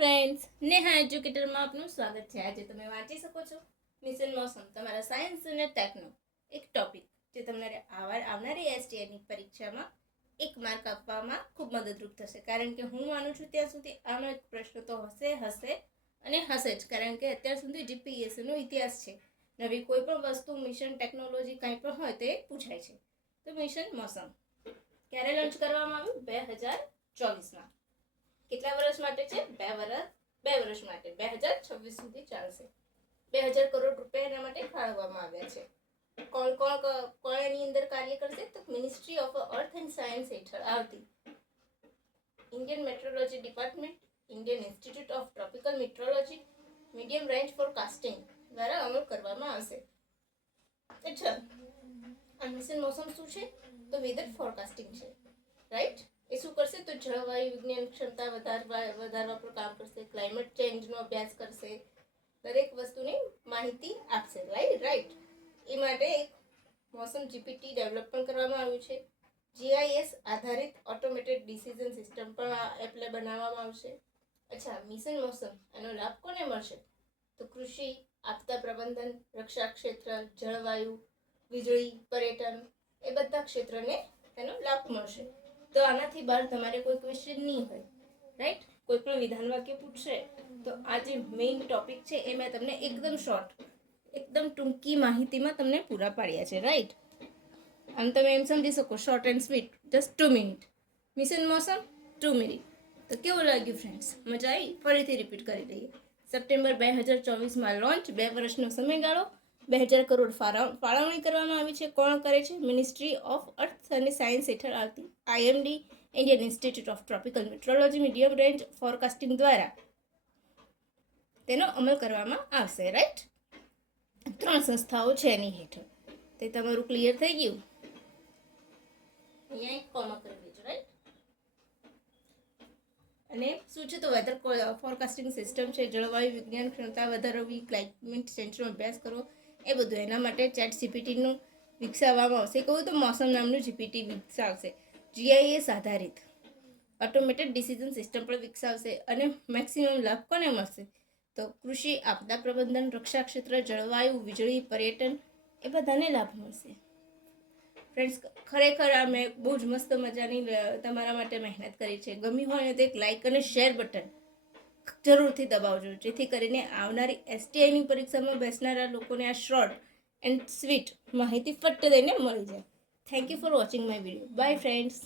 Friends, Neha એજ્યુકેટરમાં આપનું સ્વાગત છે. આજે તમે વાંચી શકો છો મિશન મોસમ, તમારા સાયન્સ અને ટેકનો. એક ટોપિક જે તમને આવા આવનારી એસટીઆઈની પરીક્ષામાં એક માર્ક આપવામાં ખૂબ મદદરૂપ થશે. કારણ કે હું માનું છું ત્યાં સુધી આનો એક પ્રશ્ન તો હશે હશે અને હશે જ. કારણ કે અત્યાર સુધી જીપીએસસીનો ઇતિહાસ છે. નવી કોઈ પણ વસ્તુ, મિશન, ટેકનોલોજી કાંઈ પણ હોય તે પૂછાય છે. તો મિશન મોસમ ક્યારે લોન્ચ કરવામાં આવ્યું? બે હજાર ચોવીસમાં. કેટલા વર્ષ માટે છે? બે વર્ષ બે વર્ષ માટે. બે હજાર છવ્વીસ સુધી ચાલશે. બે હજાર કરોડ રૂપિયા એના માટે ફાળવવામાં આવ્યા છે. કોણ કોણ કોણ એની અંદર કાર્ય કરશે? તો ministry of earth and science હેઠળ આવતી. Indian meteorology department Indian institute of tropical meteorology medium range forecasting દ્વારા અમલ કરવામાં આવશે. અચ્છા. આ મિશન મોસમ શું છે? તો વેધર ફોરકાસ્ટિંગ છે. રાઈટ તો જળવાયુ વિજ્ઞાન ક્ષમતા વધારવા વધારવા પર કામ કરશે ક્લાઇમેટ ચેન્જનો અભ્યાસ કરશે. દરેક વસ્તુની માહિતી આપશે. રાઈટ રાઈટ એ માટે એક મોસમ જીપીટી ડેવલપ પણ કરવામાં આવ્યું છે. જીઆઈએસ આધારિત ઓટોમેટેડ ડિસિઝન સિસ્ટમ પણ એપ્લે બનાવવામાં આવશે. અચ્છા મિશન મોસમ, એનો લાભ કોને મળશે? તો કૃષિ, આપતા પ્રબંધન, રક્ષા ક્ષેત્ર, જળવાયુ, વીજળી, પર્યટન, એ બધા ક્ષેત્રને તેનો લાભ મળશે. તો આનાથી બહાર તમારે કોઈ ક્વેશ્ચન નહીં હોય. રાઈટ કોઈ પણ વિધાન વાક્ય પૂછશે, તો આ જે મેઇન ટોપિક છે એ મેં તમને એકદમ શોર્ટ એકદમ ટૂંકી માહિતીમાં તમને પૂરા પાડ્યા છે. રાઈટ આમ તમે એમ સમજી શકો short and sweet just two minute mission Mausam two minute તો કેવું લાગ્યું ફ્રેન્ડ્સ મજા આવી? ફરીથી રિપીટ કરી દઈએ. સપ્ટેમ્બર બે હજાર ચોવીસમાં લોન્ચ બે વર્ષનો સમયગાળો. બે હજાર કરોડ ફાળવ- ફાળવણી કરવામાં આવી છે. કોણ કરે છે? મિનિસ્ટ્રી ઓફ અર્થ અને સાયન્સ હેઠળ આવતી IMD Indian institute of tropical meteorology medium range forecasting દ્વારા તેનો અમલ કરવામાં આવશે રાઈટ ત્રણ સંસ્થાઓ છે એની હેઠળ. તે તમારું ક્લિયર થઈ ગયું? અહીંયા એક કોમા કરી દેજો રાઈટ અને શું છે તો વેધર ફોરકાસ્ટિંગ સિસ્ટમ છે જળવાયુ વિજ્ઞાન ક્ષમતા વધારવી ક્લાઇમેટ ચેન્જનો અભ્યાસ કરવો એ બધું. એના માટે ચેટ જીપીટીનું વિકસાવવામાં આવશે. કહું તો મોસમ નામનું જીપીટી વિકસાવશે. જીઆઈએસ આધારિત. ઓટોમેટેડ ડિસિઝન સિસ્ટમ પણ વિકસાવશે અને મેક્સિમમ લાભ કોને મળશે? તો કૃષિ, આપદા પ્રબંધન રક્ષા ક્ષેત્ર જળવાયુ, વીજળી, પર્યટન, એ બધાને લાભ મળશે. ફ્રેન્ડ્સ ખરેખર આ મેં બહુ જ મસ્ત મજાની તમારા માટે મહેનત કરી છે. ગમી હોય ને તો એક લાઇક અને શેર બટન જરૂરથી દબાવજો. જેથી કરીને આવનારી એસટીઆઈની પરીક્ષામાં બેસનારા લોકોને આ શોર્ટ એન્ડ સ્વીટ માહિતી ફટ દઈને મળી જાય. Thank you for watching my video bye friends